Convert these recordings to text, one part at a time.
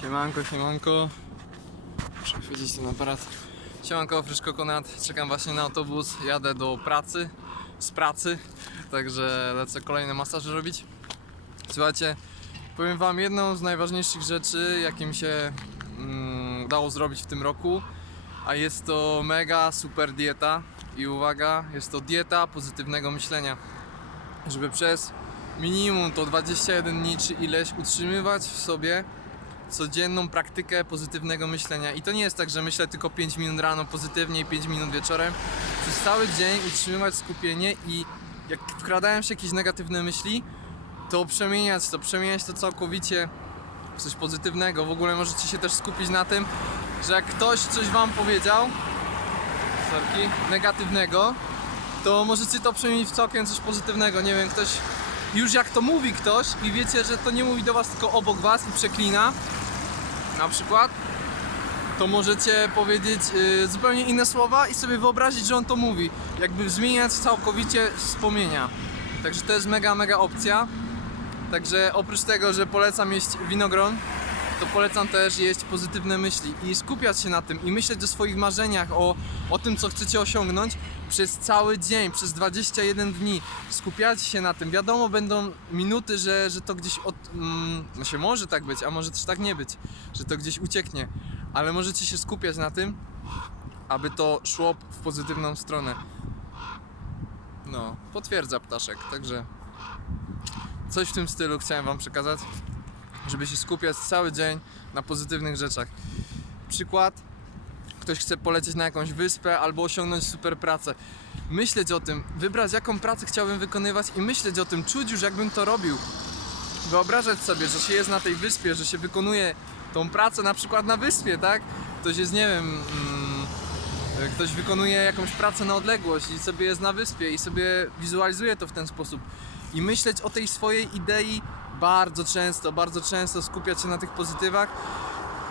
Siemanko, siemanko. Muszę chwycić ten aparat. Siemanko, Fryszko Konrad. Czekam właśnie na autobus. Jadę do pracy, z pracy. Także lecę kolejne masaże robić. Słuchajcie, powiem wam jedną z najważniejszych rzeczy, jakie mi się mm, udało zrobić w tym roku. A jest to mega super dieta. I uwaga, jest to dieta pozytywnego myślenia. Żeby przez minimum to 21 dni czy ileś utrzymywać w sobie codzienną praktykę pozytywnego myślenia. I to nie jest tak, że myślę tylko 5 minut rano pozytywnie i 5 minut wieczorem. Przez cały dzień utrzymywać skupienie i jak wkradają się jakieś negatywne myśli, to przemieniać to, przemieniać to całkowicie w coś pozytywnego. W ogóle możecie się też skupić na tym, że jak ktoś coś wam powiedział, sorki, negatywnego, to możecie to przemienić w całkiem coś pozytywnego. Nie wiem, ktoś już jak to mówi ktoś i wiecie, że to nie mówi do was tylko obok was i przeklina, na przykład, to możecie powiedzieć y, zupełnie inne słowa i sobie wyobrazić, że on to mówi. Jakby zmieniać całkowicie wspomnienia. Także to jest mega, mega opcja. Także oprócz tego, że polecam jeść winogron, to polecam też jeść pozytywne myśli i skupiać się na tym i myśleć o swoich marzeniach, o, o tym, co chcecie osiągnąć przez cały dzień, przez 21 dni. Skupiać się na tym. Wiadomo, będą minuty, że, że to gdzieś od. Mm, no się może tak być, a może też tak nie być, że to gdzieś ucieknie, ale możecie się skupiać na tym, aby to szło w pozytywną stronę. No, potwierdza ptaszek, także coś w tym stylu chciałem Wam przekazać żeby się skupiać cały dzień na pozytywnych rzeczach. Przykład, ktoś chce polecieć na jakąś wyspę albo osiągnąć super pracę. Myśleć o tym, wybrać jaką pracę chciałbym wykonywać i myśleć o tym, czuć już jakbym to robił. Wyobrażać sobie, że się jest na tej wyspie, że się wykonuje tą pracę na przykład na wyspie, tak? Ktoś jest, nie wiem, mm, ktoś wykonuje jakąś pracę na odległość i sobie jest na wyspie i sobie wizualizuje to w ten sposób. I myśleć o tej swojej idei bardzo często, bardzo często skupiać się na tych pozytywach.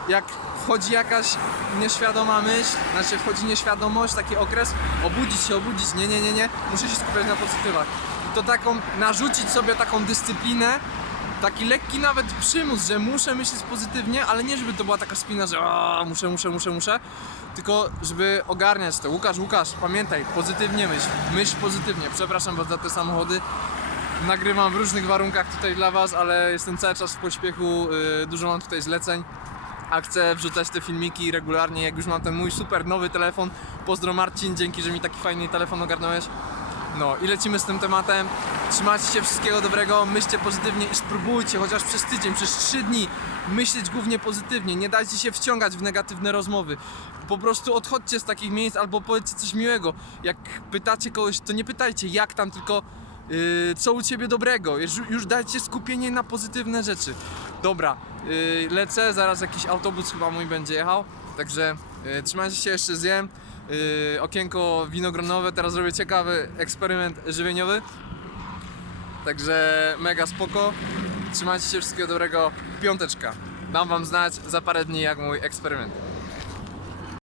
Jak wchodzi jakaś nieświadoma myśl, znaczy wchodzi nieświadomość, taki okres, obudzić się, obudzić, nie, nie, nie, nie, muszę się skupiać na pozytywach. I to taką, narzucić sobie taką dyscyplinę, taki lekki nawet przymus, że muszę myśleć pozytywnie, ale nie żeby to była taka spina, że "A, muszę, muszę, muszę, muszę, tylko żeby ogarniać to. Łukasz, Łukasz, pamiętaj, pozytywnie myśl, myśl pozytywnie. Przepraszam was za te samochody, nagrywam w różnych warunkach tutaj dla Was, ale jestem cały czas w pośpiechu, yy, dużo mam tutaj zleceń, a chcę wrzucać te filmiki regularnie, jak już mam ten mój super nowy telefon. Pozdro Marcin, dzięki, że mi taki fajny telefon ogarnąłeś. No i lecimy z tym tematem. Trzymajcie się wszystkiego dobrego, myślcie pozytywnie i spróbujcie chociaż przez tydzień, przez 3 dni myśleć głównie pozytywnie. Nie dajcie się wciągać w negatywne rozmowy. Po prostu odchodźcie z takich miejsc albo powiedzcie coś miłego. Jak pytacie kogoś, to nie pytajcie jak tam, tylko Yy, co u ciebie dobrego? Już, już dajcie skupienie na pozytywne rzeczy. Dobra, yy, lecę, zaraz jakiś autobus chyba mój będzie jechał. Także yy, trzymajcie się, jeszcze zjem. Yy, okienko winogronowe, teraz zrobię ciekawy eksperyment żywieniowy. Także mega spoko. Trzymajcie się, wszystkiego dobrego. Piąteczka. Dam wam znać za parę dni jak mój eksperyment.